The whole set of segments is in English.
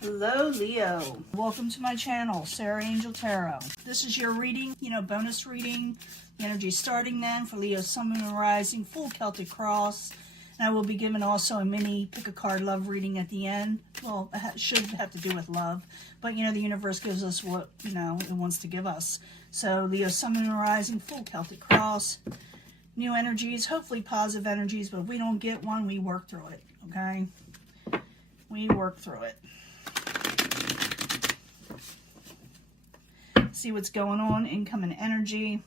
Hello, Leo. Welcome to my channel, Sarah Angel Tarot. This is your reading, bonus reading. The energy starting then for Leo, Sun, Moon, and Rising, full Celtic cross. And I will be giving also a mini pick a card love reading at the end. Well, it should have to do with love. But, the universe gives us what, it wants to give us. So, Leo, Sun, Moon, and Rising, full Celtic cross. New energies, hopefully positive energies. But if we don't get one, we work through it, okay? We work through it. See what's going on. Incoming energy.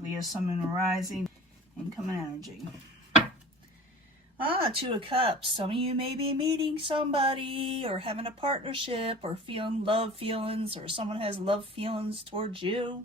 Leo, Sun, Moon, and Rising. Incoming energy. Two of Cups. Some of you may be meeting somebody or having a partnership or feeling love feelings, or someone has love feelings towards you.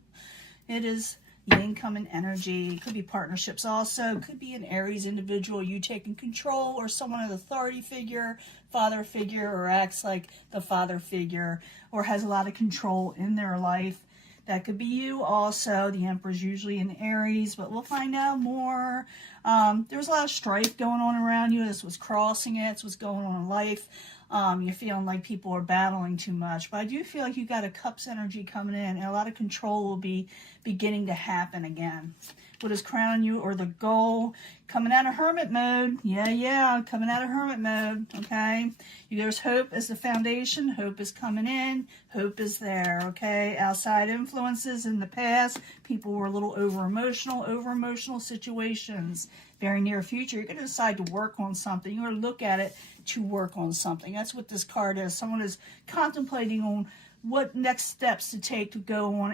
It is the incoming energy. Could be partnerships also. Could be an Aries individual, you taking control, or someone an authority figure, father figure, or acts like the father figure, or has a lot of control in their life. That could be you also. The Emperor's usually in Aries, but we'll find out more. There's a lot of strife going on around you. This was crossing it. It's what's going on in life. You're feeling like people are battling too much. But I do feel like you got a Cups energy coming in, and a lot of control will be beginning to happen again. What is crowning you, or the goal? Coming out of hermit mode. Yeah, coming out of hermit mode, okay? There's hope as the foundation. Hope is coming in. Hope is there, okay? Outside influences in the past. People were a little over-emotional situations. Very near future, you're going to decide to work on something. You're going to look at it to work on something. That's what this card is. Someone is contemplating on what next steps to take to go on,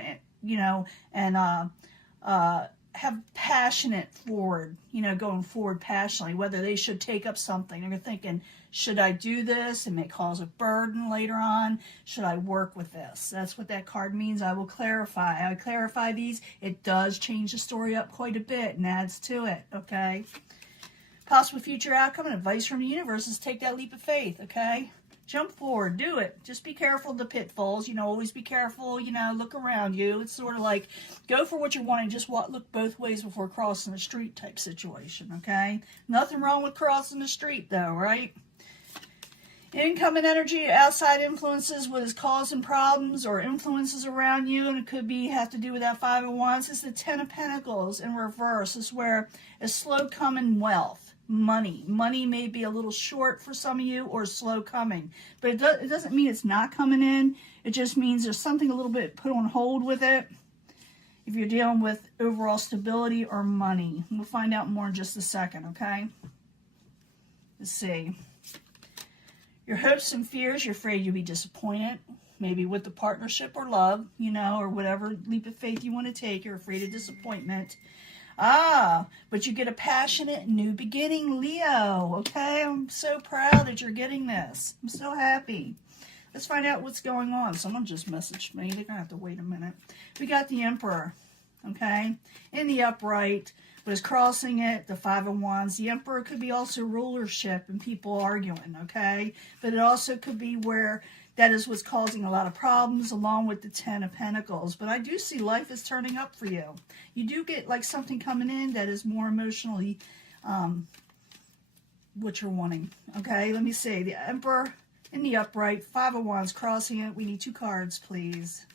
and have passionate forward, going forward passionately, whether they should take up something. They're thinking, should I do this? It may cause a burden later on. Should I work with this? That's what that card means. I will clarify. I clarify these. It does change the story up quite a bit and adds to it, okay? Possible future outcome and advice from the universe is take that leap of faith, okay? Jump forward, do it. Just be careful of the pitfalls, always be careful, look around you. It's sort of like, go for what you're wanting, just look both ways before crossing the street type situation, okay? Nothing wrong with crossing the street though, right? Incoming energy, outside influences, what is causing problems or influences around you, and it could be have to do with that Five of Wands. It's the Ten of Pentacles in reverse. It's where a slow coming wealth. Money may be a little short for some of you, or slow coming, but it doesn't mean it's not coming in. It just means there's something a little bit put on hold with it if you're dealing with overall stability or money. We'll find out more in just a second, okay? Let's see. Your hopes and fears, you're afraid you'll be disappointed, maybe with the partnership or love, or whatever leap of faith you want to take. You're afraid of disappointment. But you get a passionate new beginning, Leo. Okay, I'm so proud that you're getting this. I'm so happy. Let's find out what's going on. Someone just messaged me. They're going to have to wait a minute. We got the Emperor, okay, in the upright, but is crossing it, the Five of Wands. The Emperor could be also rulership and people arguing, okay? But it also could be where that is what's causing a lot of problems, along with the Ten of Pentacles. But I do see life is turning up for you. You do get like something coming in that is more emotionally what you're wanting. Okay, let me see. The Emperor in the upright, Five of Wands crossing it. We need 2 cards, please.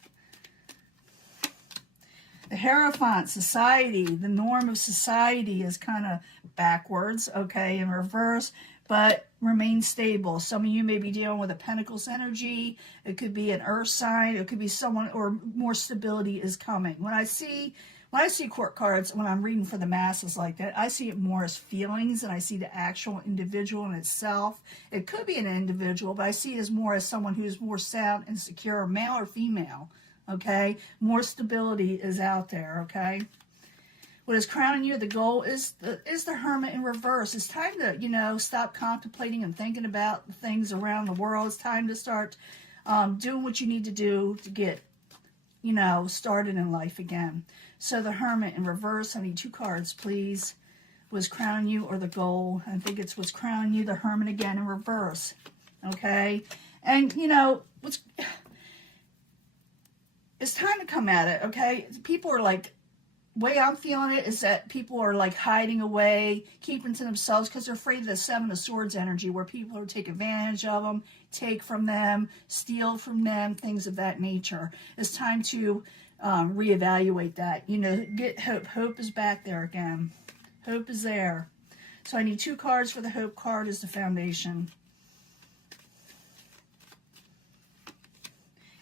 The Hierophant, society, the norm of society is kind of backwards, okay, in reverse, but remain stable. Some of you may be dealing with a Pentacles energy. It could be an Earth sign. It could be someone, or more stability is coming. When I see court cards, when I'm reading for the masses like that, I see it more as feelings, and I see the actual individual in itself. It could be an individual, but I see it as more as someone who's more sound and secure, male or female, okay? More stability is out there, okay? What is crowning you? The goal is the Hermit in reverse. It's time to, stop contemplating and thinking about things around the world. It's time to start doing what you need to do to get, started in life again. So the Hermit in reverse, I need 2 cards, please. What's crowning you, or the goal? I think it's what's crowning you, the Hermit again in reverse, okay? And, it's time to come at it, okay? People are like, way I'm feeling it is that people are like hiding away, keeping to themselves because they're afraid of the Seven of Swords energy, where people will take advantage of them, take from them, steal from them, things of that nature. It's time to reevaluate that. You know, get hope. Hope is back there again. Hope is there. So I need 2 cards for the hope card as the foundation.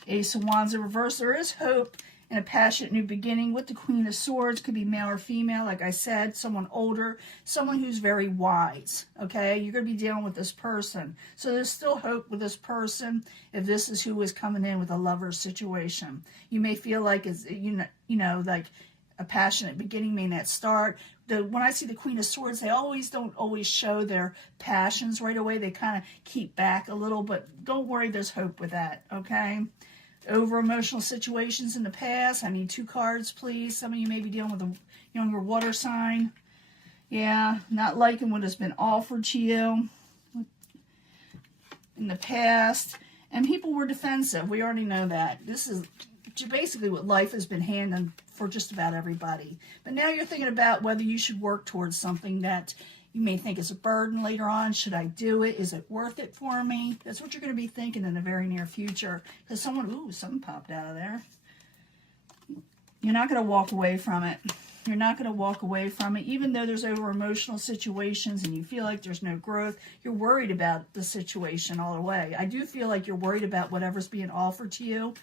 Ace of Wands in reverse. There is hope and a passionate new beginning with the Queen of Swords. Could be male or female, like I said, someone older, someone who's very wise, okay? You're going to be dealing with this person. So there's still hope with this person if this is who is coming in with a lover situation. You may feel like, it's, you know, like a passionate beginning may not start. When I see the Queen of Swords, they don't always show their passions right away. They kind of keep back a little, but don't worry, there's hope with that, okay? Over emotional situations in the past. I need 2 cards, please. Some of you may be dealing with a younger water sign. Yeah, not liking what has been offered to you in the past. And people were defensive. We already know that. This is basically what life has been handing for just about everybody. But now you're thinking about whether you should work towards something that you may think is a burden later on. Should I do it? Is it worth it for me? That's what you're going to be thinking in the very near future. Because something popped out of there. You're not going to walk away from it. You're not going to walk away from it. Even though there's over emotional situations and you feel like there's no growth, you're worried about the situation all the way. I do feel like you're worried about whatever's being offered to you.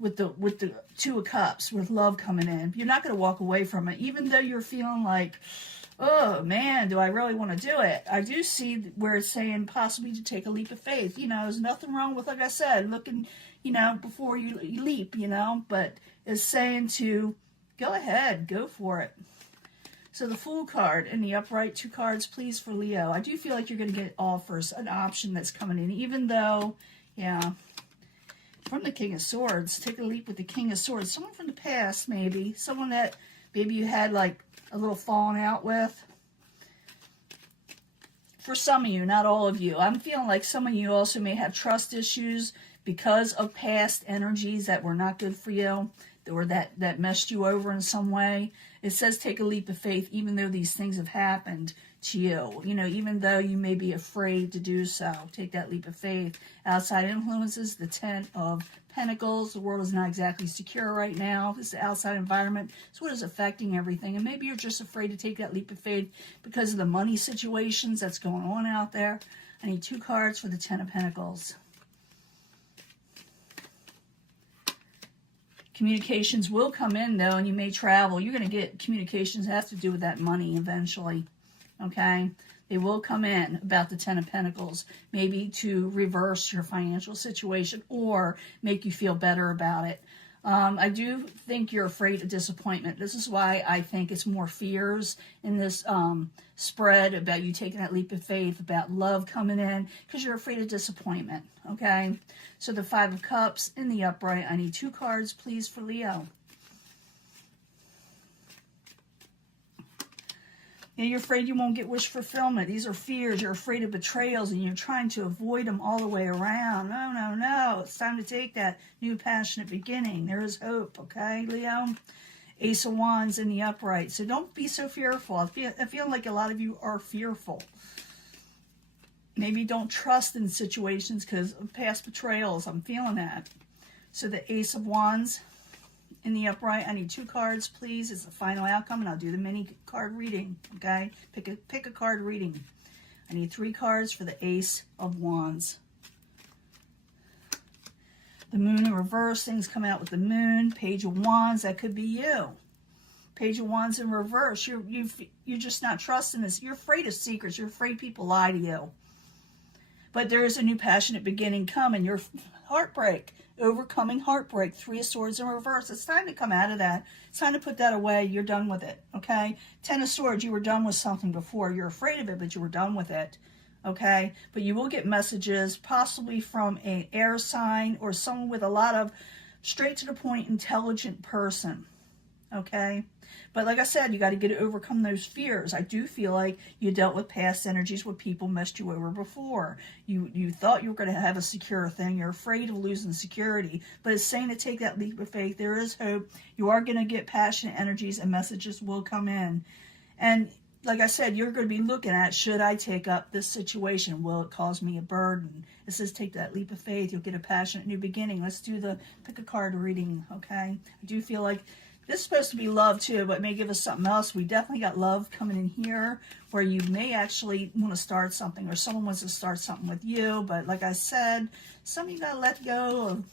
With the 2 of Cups, with love coming in. You're not going to walk away from it. Even though you're feeling like, oh man, do I really want to do it? I do see where it's saying possibly to take a leap of faith. You know, there's nothing wrong with, like I said, looking, you know, before you leap, you know, but it's saying to go ahead, go for it. So the Fool card in the upright, 2 cards, please, for Leo. I do feel like you're going to get offers, an option that's coming in, even though, yeah, from the King of Swords, take a leap with the King of Swords. Someone from the past, maybe. Someone that maybe you had like a little falling out with. For some of you, not all of you. I'm feeling like some of you also may have trust issues because of past energies that were not good for you, or that messed you over in some way. It says take a leap of faith even though these things have happened to you. You know, even though you may be afraid to do so. Take that leap of faith. Outside influences, the 10 of Pentacles. The world is not exactly secure right now. This is the outside environment. It's what is affecting everything. And maybe you're just afraid to take that leap of faith because of the money situations that's going on out there. I need 2 cards for the 10 of Pentacles. Communications will come in, though, and you may travel. You're going to get communications that have to do with that money eventually, okay? They will come in about the 10 of Pentacles, maybe to reverse your financial situation or make you feel better about it. I do think you're afraid of disappointment. This is why I think it's more fears in this spread about you taking that leap of faith, about love coming in, because you're afraid of disappointment, okay? So the 5 of Cups in the upright. I need 2 cards, please, for Leo. Yeah, you're afraid you won't get wish fulfillment. These are fears. You're afraid of betrayals, and you're trying to avoid them all the way around. No, no, no. It's time to take that new passionate beginning. There is hope, okay, Leo? Ace of Wands in the upright. So don't be so fearful. I feel like a lot of you are fearful. Maybe don't trust in situations because of past betrayals. I'm feeling that. So the Ace of Wands in the upright. I need 2 cards, please. It's the final outcome, and I'll do the mini card reading, okay? Pick a card reading. I need 3 cards for the Ace of Wands. The Moon in reverse. Things come out with the Moon. Page of Wands. That could be you. Page of Wands in reverse. You're just not trusting this. You're afraid of secrets. You're afraid people lie to you. But there is a new passionate beginning coming. Your heartbreak. Overcoming heartbreak. 3 of Swords in reverse. It's time to come out of that. It's time to put that away. You're done with it, okay? 10 of Swords, you were done with something before. You're afraid of it, but you were done with it, okay? But you will get messages possibly from an air sign or someone with a lot of straight-to-the-point, intelligent person, okay? But like I said, you got to get to overcome those fears. I do feel like you dealt with past energies where people messed you over before. You thought you were going to have a secure thing. You're afraid of losing security. But it's saying to take that leap of faith. There is hope. You are going to get passionate energies and messages will come in. And like I said, you're going to be looking at, should I take up this situation? Will it cause me a burden? It says take that leap of faith. You'll get a passionate new beginning. Let's do the pick a card reading, okay? I do feel like this is supposed to be love too, but it may give us something else. We definitely got love coming in here where you may actually want to start something, or someone wants to start something with you. But like I said, some of you got to let go of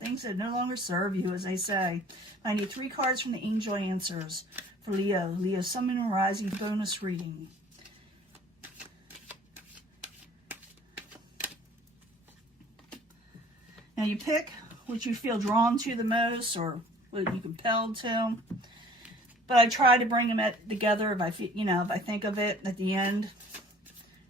things that no longer serve you, as they say. I need 3 cards from the angel answers for Leo. Leo, Sun, Moon, and Rising bonus reading. Now you pick what you feel drawn to the most, or what you compelled to. But I try to bring them together if I feel, if I think of it at the end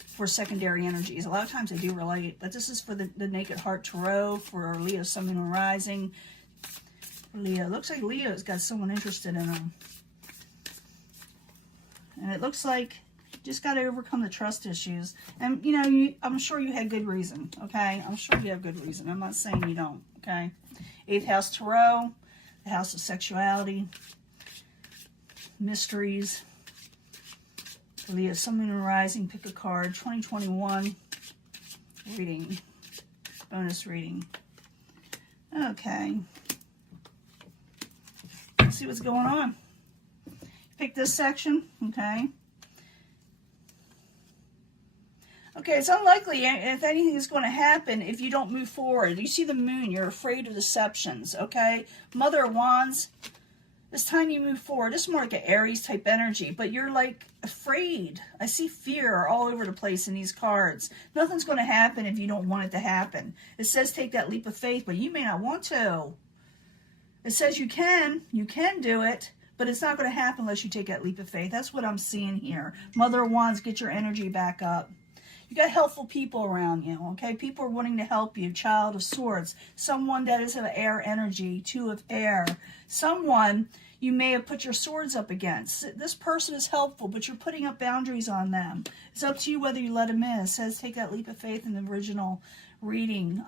for secondary energies. A lot of times they do relate, but this is for the Naked Heart Tarot for Leo, Sun, Moon, and Rising. For Leo, it looks like Leo's got someone interested in him. And it looks like you just got to overcome the trust issues. And, I'm sure you had good reason, okay? I'm sure you have good reason. I'm not saying you don't, okay? 8th House Tarot, the House of Sexuality, Mysteries. Leo, Sun, Moon, and Rising, pick a card. 2021 reading, bonus reading. Okay. Let's see what's going on. Pick this section, okay? Okay, it's unlikely if anything is going to happen if you don't move forward. You see the moon, you're afraid of deceptions, okay? Mother of Wands, it's time you move forward. This is more like an Aries type energy, but you're like afraid. I see fear all over the place in these cards. Nothing's going to happen if you don't want it to happen. It says take that leap of faith, but you may not want to. It says you can do it, but it's not going to happen unless you take that leap of faith. That's what I'm seeing here. Mother of Wands, get your energy back up. You got helpful people around you, okay? People are wanting to help you. Child of Swords, someone that is of air energy, 2 of air. Someone you may have put your swords up against. This person is helpful, but you're putting up boundaries on them. It's up to you whether you let them in. It says take that leap of faith in the original reading.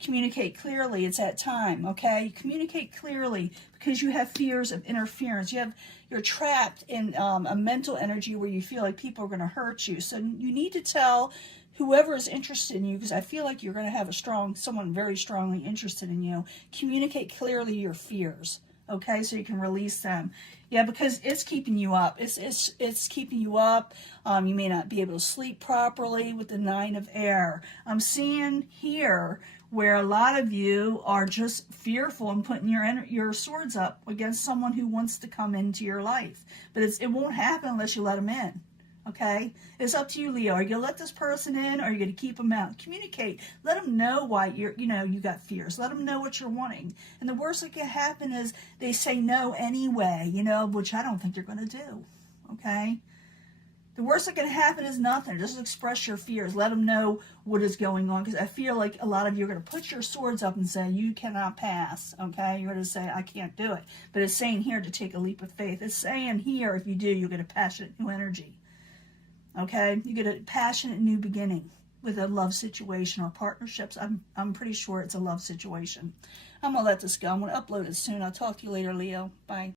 Communicate clearly. It's that time, okay? Communicate clearly because you have fears of interference. You're trapped in a mental energy where you feel like people are going to hurt you. So you need to tell whoever is interested in you, because I feel like you're going to have someone very strongly interested in you. Communicate clearly your fears, okay? So you can release them. Yeah, because it's keeping you up. It's keeping you up. You may not be able to sleep properly with the 9 of air. I'm seeing here where a lot of you are just fearful and putting your swords up against someone who wants to come into your life. But it won't happen unless you let them in. Okay? It's up to you, Leo. Are you going to let this person in, or are you going to keep them out? Communicate. Let them know why you got fears. Let them know what you're wanting. And the worst that can happen is they say no anyway, which I don't think they're going to do. Okay? The worst that can happen is nothing. Just express your fears. Let them know what is going on, because I feel like a lot of you are going to put your swords up and say, you cannot pass, okay? You're going to say, I can't do it. But it's saying here to take a leap of faith. It's saying here, if you do, you'll get a passionate new energy, okay? You get a passionate new beginning with a love situation or partnerships. I'm pretty sure it's a love situation. I'm going to let this go. I'm going to upload it soon. I'll talk to you later, Leo. Bye.